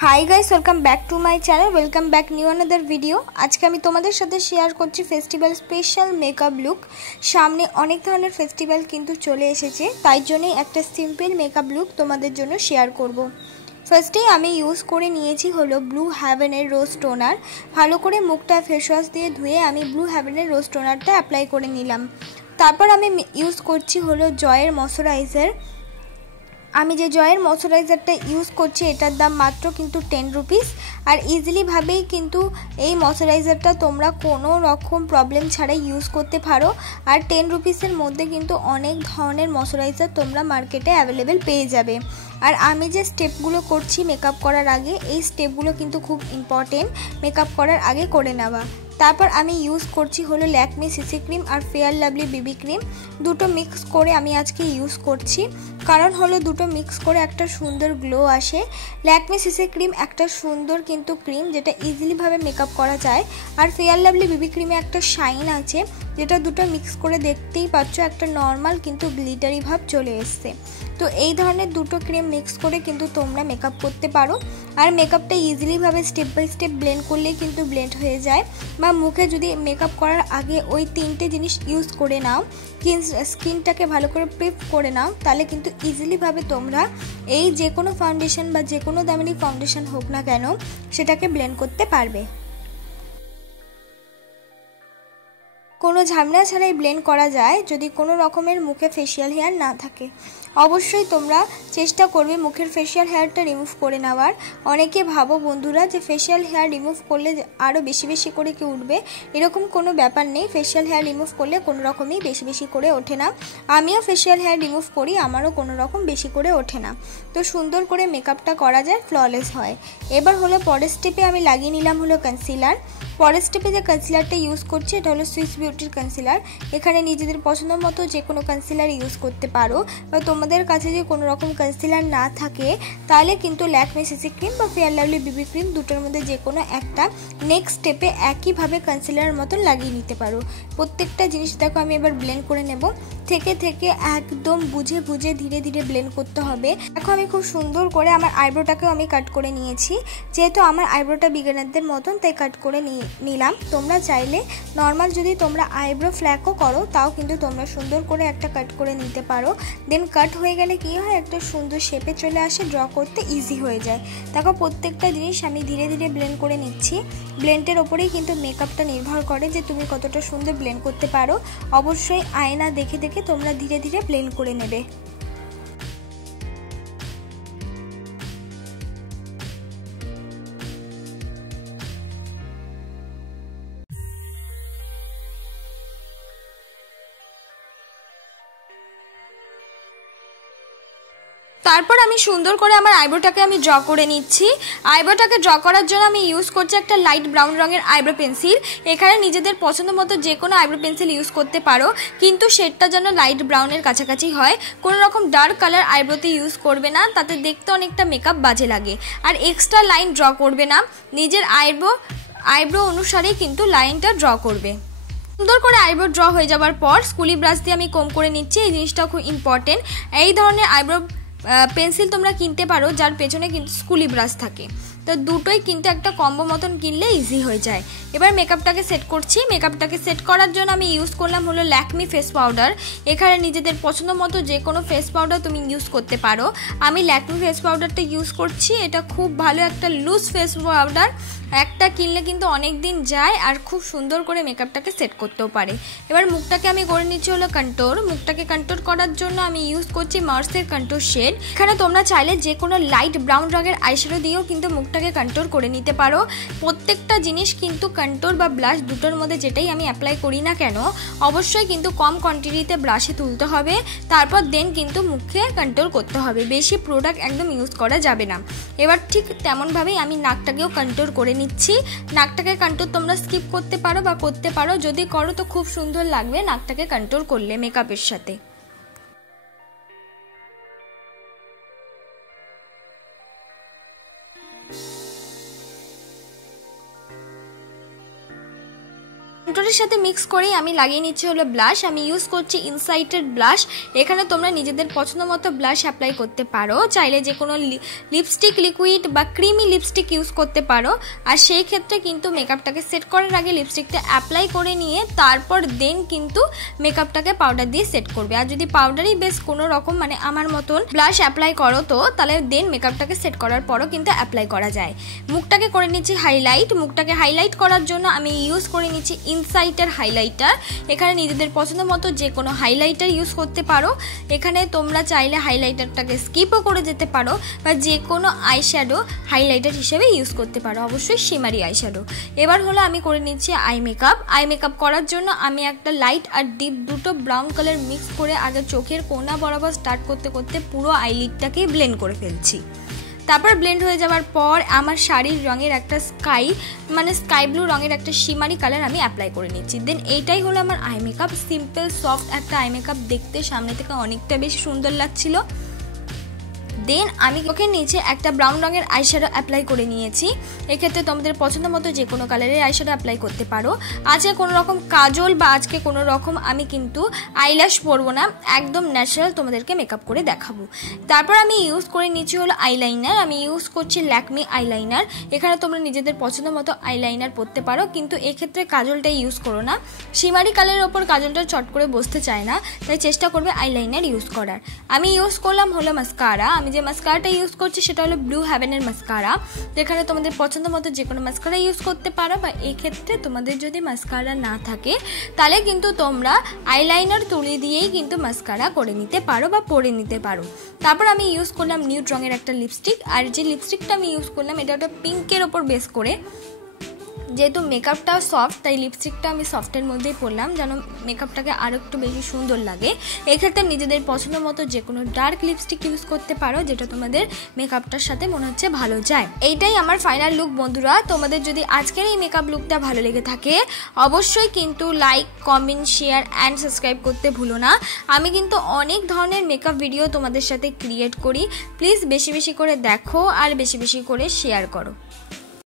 Hi guys, welcome back to my channel. Welcome back new another video. আজকে আমি তোমাদের সাথে শেয়ার করছি ফেস্টিভ্যাল স্পেশাল মেকআপ লুক। সামনে অনেক ধরনের ফেস্টিভ্যাল কিন্তু চলে এসেছে, তাই জন্যই একটা সিম্পল মেকআপ লুক তোমাদের জন্য শেয়ার করব। ফার্স্টেই আমি ইউজ করে নিয়েছি হলো ব্লু হ্যাভেনের রোজ টোনার। ভালো করে মুখটা ফেস ওয়াশ দিয়ে ধুয়ে আমি ব্লু হ্যাভেনের রোজ টোনারটা অ্যাপ্লাই করে নিলাম। তারপর আমি ইউজ করছি হলো জয়ের ময়শ্চারাইজার। আমি যে জয়ের ময়শ্চারাইজারটা ইউজ করছি এটার দাম মাত্র কিন্তু 10 রুপিস। আর ইজিলিভাবেই কিন্তু এই ময়শ্চারাইজারটা তোমরা কোনো রকম প্রবলেম ছাড়াই ইউজ করতে পারো। আর 10 রুপিসের মধ্যে কিন্তু অনেক ধরনের ময়শ্চারাইজার তোমরা মার্কেটে অ্যাভেলেবেল পেয়ে যাবে। আর আমি যে স্টেপগুলো করছি মেকআপ করার আগে, এই স্টেপগুলো কিন্তু খুব ইম্পর্টেন্ট মেকআপ করার আগে করে নেওয়া। তারপর আমি ইউজ করছি হলো ল্যাকমি সিসি ক্রিম আর ফেয়ার লাভলি বিবি ক্রিম। দুটো মিক্স করে আমি আজকে ইউজ করছি, কারণ হলো দুটো মিক্স করে একটা সুন্দর গ্লো আসে। ল্যাকমি সিসি ক্রিম একটা সুন্দর কিন্তু ক্রিম যেটা ইজিলিভাবে মেকআপ করা যায়। আর ফেয়ার লাভলি বিবি ক্রিমে একটা শাইন আছে, যেটা দুটো মিক্স করে দেখতেই পাচ্ছ একটা নর্মাল কিন্তু গ্লিটারি ভাব চলে এসছে। তো এই ধরনের দুটো ক্রিম মিক্স করে কিন্তু তোমরা মেকআপ করতে পারো। আর মেকআপটা ইজিলিভাবে স্টেপ বাই স্টেপ ব্লেন্ড করলেই কিন্তু ব্লেন্ড হয়ে যায়। বা মুখে যদি মেকআপ করার আগে ওই তিনটে জিনিস ইউজ করে নাও, স্কিনটাকে ভালো করে প্রিপ করে নাও, তাহলে কিন্তু ইজিলিভাবে তোমরা এই যে কোনো ফাউন্ডেশন বা যে কোনো দামি ফাউন্ডেশন হোক না কেন সেটাকে ব্লেন্ড করতে পারবে। কোনো ঝামেলা ছাড়াই ব্লেন্ড করা যায় যদি কোনো রকমের মুখে ফেশিয়াল হেয়ার না থাকে। অবশ্যই তোমরা চেষ্টা করবে মুখের ফেশিয়াল হেয়ারটা রিমুভ করে নেওয়ার। অনেকে ভাবো বন্ধুরা যে ফেশিয়াল হেয়ার রিমুভ করলে আরও বেশি বেশি করে কি উঠবে, এরকম কোনো ব্যাপার নেই। ফেশিয়াল হেয়ার রিমুভ করলে কোনো রকমই বেশি বেশি করে ওঠে না। আমিও ফেশিয়াল হেয়ার রিমুভ করি, আমারও কোনো রকম বেশি করে ওঠে না। তো সুন্দর করে মেকআপটা করা যায়, ফ্ললেস হয়। এবার হলো পরের স্টেপে আমি লাগিয়ে নিলাম হলো কনসিলার। পরের স্টেপে যে কনসিলারটা ইউজ করছি এটা হলো সুইস বিউটির কনসিলার। এখানে নিজেদের পছন্দ মতো যে কোনো কনসিলার ইউজ করতে পারো। বা তোমাদের কাছে যদি কোনো রকম কনসিলার না থাকে তাহলে কিন্তু ল্যাকমি সিসি ক্রিম বা ফেয়ার লাভলি বিবি ক্রিম দুটোর মধ্যে যে কোনো একটা নেক্সট স্টেপে একইভাবে কনসিলারের মতন লাগিয়ে নিতে পারো। প্রত্যেকটা জিনিস দেখো আমি এবার ব্লেন্ড করে নেব। থেকে থেকে একদম বুঝে বুঝে ধীরে ধীরে ব্লেন্ড করতে হবে। দেখো আমি খুব সুন্দর করে আমার আইব্রোটাকেও আমি কাট করে নিয়েছি। যেহেতু আমার আইব্রোটা বিগিনারদের মতন তাই কাট করে নিলাম। তোমরা চাইলে নর্মাল যদি তোমরা আইব্রো ফ্ল্যাকও করো তাও কিন্তু তোমরা সুন্দর করে একটা কাট করে নিতে পারো। দেন কাট হয়ে গেলে কি হয়, একটা সুন্দর শেপে চলে আসে, ড্র করতে ইজি হয়ে যায়। দেখো প্রত্যেকটা জিনিস আমি ধীরে ধীরে ব্লেন্ড করে নিচ্ছি। ব্লেন্ডের ওপরেই কিন্তু মেকআপটা নির্ভর করে যে তুমি কতটা সুন্দর ব্লেন্ড করতে পারো। অবশ্যই আয়না দেখে দেখে তোমরা ধীরে ধীরে ব্লেন্ড করে নেবে। তারপর আমি সুন্দর করে আমার আইব্রোটাকে আমি ড্র করে নিচ্ছি। আইব্রোটাকে ড্র করার জন্য আমি ইউজ করছি একটা লাইট ব্রাউন রঙের আইব্রো পেন্সিল। এখানে নিজেদের পছন্দ মতো যে কোনো আইব্রো পেন্সিল ইউজ করতে পারো, কিন্তু শেডটা যেন লাইট ব্রাউনের কাছাকাছি হয়। কোনো রকম ডার্ক কালার আইব্রোতে ইউজ করবে না, তাতে দেখতে অনেকটা মেকআপ বাজে লাগে। আর এক্সট্রা লাইন ড্র করবে না, নিজের আইব্রো অনুসারেই কিন্তু লাইনটা ড্র করবে। সুন্দর করে আইব্রো ড্র হয়ে যাওয়ার পর স্কুলি ব্রাশ দিয়ে আমি কম করে নিচ্ছি। এই জিনিসটাও খুব ইম্পর্টেন্ট। এই ধরনের আইব্রো পেন্সিল তোমরা কিনতে পারো যার পেছনে কিন্তু স্কুলি ব্রাশ থাকে। তো দুটোই কিন্তু একটা কম্বো মতন কিনলে ইজি হয়ে যায়। এবার মেকআপটাকে সেট করছি। মেকআপটাকে সেট করার জন্য আমি ইউজ করলাম হলো ল্যাকমি ফেস পাউডার। এখানে নিজেদের পছন্দ মতো যে কোনো ফেস পাউডার তুমি ইউজ করতে পারো। আমি ল্যাকমি ফেস পাউডারটা ইউজ করছি। এটা খুব ভালো একটা লুজ ফেস পাউডার, একটা কিনলে কিন্তু অনেক দিন যায় আর খুব সুন্দর করে মেকআপটাকে সেট করতেও পারে। এবার মুখটাকে আমি করে নিচ্ছি হলো কন্ট্যুর। মুখটাকে কন্ট্যুর করার জন্য আমি ইউজ করছি মার্সের কন্ট্যুর শেড। এখানে তোমরা চাইলে যে কোনো লাইট ব্রাউন রঙের আইশ্যাডো দিয়েও কিন্তু মুখটাকে কন্ট্যুর করে নিতে পারো। প্রত্যেকটা জিনিস কিন্তু কন্ট্যুর বা ব্লাশ দুটোর মধ্যে যেটাই আমি অ্যাপ্লাই করি না কেন অবশ্যই কিন্তু কম কোয়ান্টিটিতে ব্রাশে তুলতে হবে, তারপর দেন কিন্তু মুখে কন্ট্যুর করতে হবে। বেশি প্রোডাক্ট একদম ইউজ করা যাবে না। এবার ঠিক তেমনভাবেই আমি নাকটাকেও কন্ট্যুর করে নিচ্ছি। নাকটাকে কন্ট্যুর তোমরা স্কিপ করতে পারো বা করতে পারো, যদি করো তো খুব সুন্দর লাগবে নাকটাকে কন্ট্যুর করলে মেকআপের সাথে। কন্ট্রোলের সাথে মিক্স করে আমি লাগিয়ে নিচ্ছি হলো ব্লাশ। আমি ইউজ করছি ইনসাইটেড ব্লাশ। এখানে তোমরা নিজেদের পছন্দ মতো ব্লাশ অ্যাপ্লাই করতে পারো, চাইলে যে কোনো লিপস্টিক লিকুইড বা ক্রিমি লিপস্টিক ইউজ করতে পারো। আর সেই ক্ষেত্রে কিন্তু মেকআপটাকে সেট করার আগে লিপস্টিকটা অ্যাপ্লাই করে নিয়ে তারপর দেন কিন্তু মেকআপটাকে পাউডার দিয়ে সেট করবে। আর যদি পাউডারই বেশ কোনো রকম মানে আমার মতন ব্লাশ অ্যাপ্লাই করো তো তাহলে দেন মেকআপটাকে সেট করার পরও কিন্তু অ্যাপ্লাই করা যায়। মুখটাকে করে নিচ্ছি হাইলাইট। মুখটাকে হাইলাইট করার জন্য আমি ইউজ করে নিচ্ছি ইনসাইটের হাইলাইটার। এখানে নিজেদের পছন্দ মতো যে কোনো হাইলাইটার ইউজ করতে পারো। এখানে তোমরা চাইলে হাইলাইটারটাকে স্কিপও করে যেতে পারো বা যে কোনো আইশ্যাডো হাইলাইটার হিসেবে ইউজ করতে পারো, অবশ্যই শিমারি আইশ্যাডো। এবার হলো আমি করে নিচ্ছি আই মেকআপ। আই মেকআপ করার জন্য আমি একটা লাইট আর ডিপ দুটো ব্রাউন কালার মিক্স করে আগে চোখের কোনা বরাবর স্টার্ট করতে করতে পুরো আইলিডটাকে ব্লেন্ড করে ফেলছি। তারপর ব্লেন্ড হয়ে যাওয়ার পর আমার শাড়ির রঙের একটা স্কাই ব্লু রঙের একটা শিমারি কালার আমি অ্যাপ্লাই করে নিচ্ছি। দেন এইটাই হলো আমার আই মেকআপ। সিম্পল সফট একটা আই মেকআপ, দেখতে সামনে থেকে অনেকটা বেশি সুন্দর লাগছিল। দেন আমি ওকে নিচে একটা ব্রাউন রঙের আইশ্যাডো অ্যাপ্লাই করে নিয়েছি। এক্ষেত্রে তোমাদের পছন্দ মতো যে কোনো কালারের আইশ্যাডো অ্যাপ্লাই করতে পারো। আজকে কোনো রকম কাজল বা আজকে কোনো রকম আমি কিন্তু আইল্যাশ পরবো না, একদম ন্যাচারাল তোমাদেরকে মেকআপ করে দেখাবো। তারপর আমি ইউজ করে নিচ্ছি হলো আইলাইনার। আমি ইউজ করছি ল্যাকমি আইলাইনার। এখানে তোমরা নিজেদের পছন্দ মতো আইলাইনার পরতে পারো, কিন্তু এক্ষেত্রে কাজলটা ইউজ করো না। শিমারি কালারের ওপর কাজলটা চট করে বসতে চায় না, তাই চেষ্টা করবে আইলাইনার ইউজ করার। আমি ইউজ করলাম হলো মাস্কারা। আমি যে মাস্কারাটা ইউজ করছি সেটা হলো ব্লু হেভেনের মাস্কারা। যেখানে তোমাদের পছন্দ মতো যে কোনো মাস্কারা ইউজ করতে পারো, বা এই ক্ষেত্রে তোমাদের যদি মাস্কারা না থাকে তাহলে কিন্তু তোমরা আইলাইনার তুলি দিয়েই কিন্তু মাস্কারা করে নিতে পারো বা পরে নিতে পারো। তারপর আমি ইউজ করলাম নিউড রঙের একটা লিপস্টিক। আর যে লিপস্টিকটা আমি ইউজ করলাম এটা একটা পিঙ্কের ওপর বেস করে। যেহেতু মেকআপটা সফট তাই লিপস্টিকটা আমি সফটের মধ্যেই পরলাম যেন মেকআপটাকে আরও একটু বেশি সুন্দর লাগে। এক্ষেত্রে নিজেদের পছন্দ মতো যে কোনো ডার্ক লিপস্টিক ইউজ করতে পারো, যেটা তোমাদের মেকআপটার সাথে মনে হচ্ছে ভালো যায়। এইটাই আমার ফাইনাল লুক বন্ধুরা। তোমাদের যদি আজকের এই মেকআপ লুকটা ভালো লেগে থাকে অবশ্যই কিন্তু like, comment, share and subscribe করতে ভুলো না। আমি কিন্তু অনেক ধরনের মেকআপ ভিডিও তোমাদের সাথে ক্রিয়েট করি, প্লিজ বেশি বেশি করে দেখো আর বেশি বেশি করে শেয়ার করো।